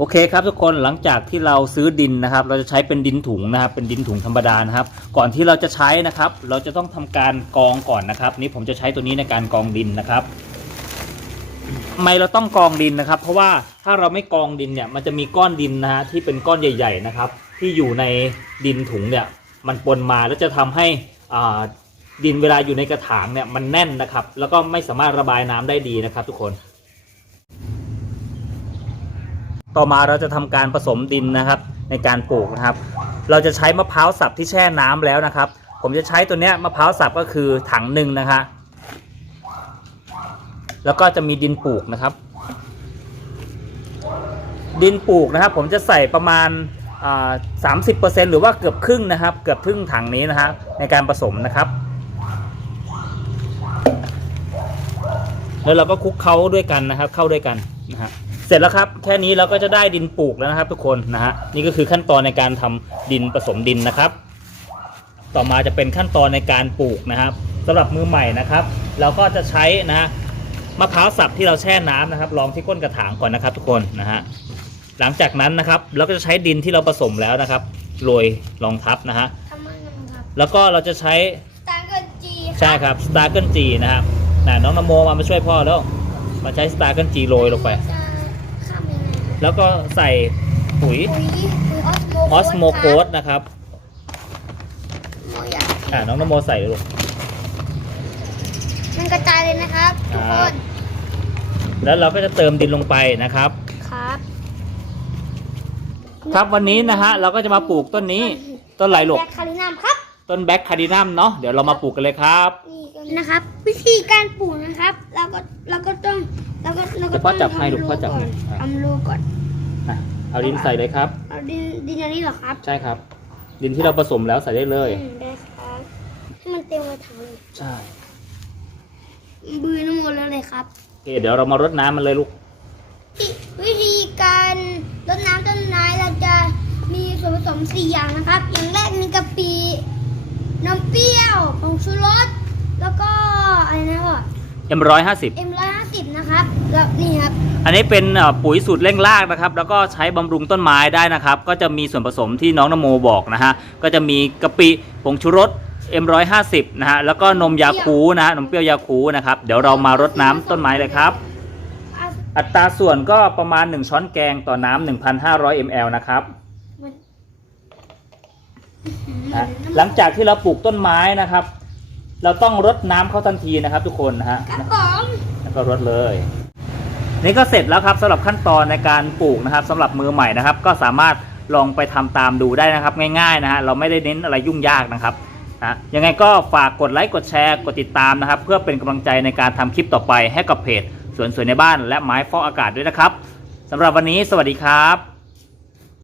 โอเคครับทุกคนหลังจากที่เราซื้อดินนะครับ เราจะใช้เป็นดินถุงนะครับเป็นดินถุงธรรมดานะครับ ก่อนที่เราจะใช้นะครับ เราจะต้องทำการกองก่อนนะครับ นี่ผมจะใช้ตัวนี้ในการกองดินนะครับทำไมเราต้องกองดินนะครับ เพราะว่าถ้าเราไม่กองดินเนี่ยมันจะมีก้อนดินนะฮะที่เป็นก้อนใหญ่ ๆนะครับ ที่อยู่ในดินถุงเนี่ยมันปนมาแล้วจะทำให้ดินเวลาอยู่ในกระถางเนี่ยมันแน่นนะครับ แล้วก็ไม่สามารถระบายน้ำได้ดีนะครับ ทุกคน ต่อมาเราจะทำการผสมดินนะครับ ในการปลูกนะครับ เราจะใช้มะพร้าวสับที่แช่น้ำแล้วนะครับ ผมจะใช้ตัวเนี้ยมะพร้าวสับก็คือถังหนึ่งนะคะ แล้วก็จะมีดินปลูกนะครับ ดินปลูกนะครับ ผมจะใส่ประมาณสามสิบเปอร์เซ็นหรือว่าเกือบครึ่งนะครับ เกือบครึ่งถังนี้นะฮะในการผสมนะครับ แล้วเราก็คลุกเคล้าด้วยกันนะครับ เข้าด้วยกันนะฮะ เสร็จแล้วครับแค่นี้เราก็จะได้ดินปลูกแล้วนะครับ ทุกคนนะฮะนี่ก็คือขั้นตอนในการทำดินผสมดินนะครับ ต่อมาจะเป็นขั้นตอนในการปลูกนะครับสำหรับมือใหม่นะครับ เราก็จะใช้นะฮะมะพร้าวสับที่เราแช่น้ำนะครับรองที่ก้นกระถางก่อนนะครับ ทุกคนนะฮะหลังจากนั้นนะครับ เราก็จะใช้ดินที่เราผสมแล้วนะครับโรยรองทับนะฮะทำไมนะครับแล้วก็เราจะใช้สตาร์เกิลจีใช่ครับสตาร์เกิลจีนะครับน่ะน้องนโมมามาช่วยพ่อแล้วมาใช้สตาร์เกิลจีโรยลงไป แล้วก็ใส่ปุ๋ยปุ๋ยปุ๋ยออสโมออสโมโคสนะครับโมอยากอ่าน้องนโมใส่ลูกมันกระจายเลยนะครับทุกคครับนแล้วเราก็จะเติมดินลงไปนะครับครับ ครับวันนี้นะฮะเราก็จะมาปลูกต้นนี้ต้นอะไรลูกแบคคารินัมครับต้นแบ็คคาร์ดินัมเนาะเดี๋ยวเรามาปลูกกันเลยครับนี่นะครับ วิธีการปลูกนะครับ เราก็เราก็ต้อง พ่อจับให้ลูกทำรูพ่อจับให้ก่นอะทำรูก่อน อะเอาดินใส่เลยครับ เอาดินดินอันนี้เหรอครับใช่ครับ ดินที่เราผสมแล้วใส่ได้เลย อืมได้ครับ ให้มันเต็มกระถางเลยใช่บืนหมดแล้วเลยครับ โอเคเดี๋ยวเรามารดน้ำมันเลยลูก วิธีการรดน้ำต้นไม้เราจะมีส่วนผสมสี่อย่างนะครับ อย่างแรกมีกะปิน้ำเปรี้ยวผงชูรสแล้วก็อะไรนะพ่อเอ็มร้อยห้าสิบเอ็ม ครับแล้วนี่ครับ อันนี้เป็นเอ่อปุ๋ยสูตรเร่งรากนะครับ แล้วก็ใช้บำรุงต้นไม้ได้นะครับ ก็จะมีส่วนผสมที่น้องนโมบอกนะฮะ ก็จะมีกะปิผงชูรส M150 นะฮะ แล้วก็นมยาคูนะฮะนมเปรี้ยวยาคูนะครับ เดี๋ยวเรามารดน้ำต้นไม้เลยครับอะอัตราส่วนก็ประมาณ 1 ช้อนแกงต่อน้ำ1,500 ml นะครับ มันนะหลังจากที่เราปลูกต้นไม้นะครับ เราต้องรดน้ำเขาทันทีนะครับทุกคนนะฮะ ครับผม แล้วก็รดเลย นี่ก็เสร็จแล้วครับสำหรับขั้นตอนในการปลูกนะครับสำหรับมือใหม่นะครับ ก็สามารถลองไปทำตามดูได้นะครับ ง่ายๆนะฮะเราไม่ได้เน้นอะไรยุ่งยากนะครับนะยังไงก็ฝากกดไลค์กดแชร์กดติดตามนะครับ เพื่อเป็นกำลังใจในการทำคลิปต่อไปให้กับเพจสวนสวยในบ้านและไม้ฟอกอากาศด้วยนะครับสำหรับวันนี้สวัสดีครับ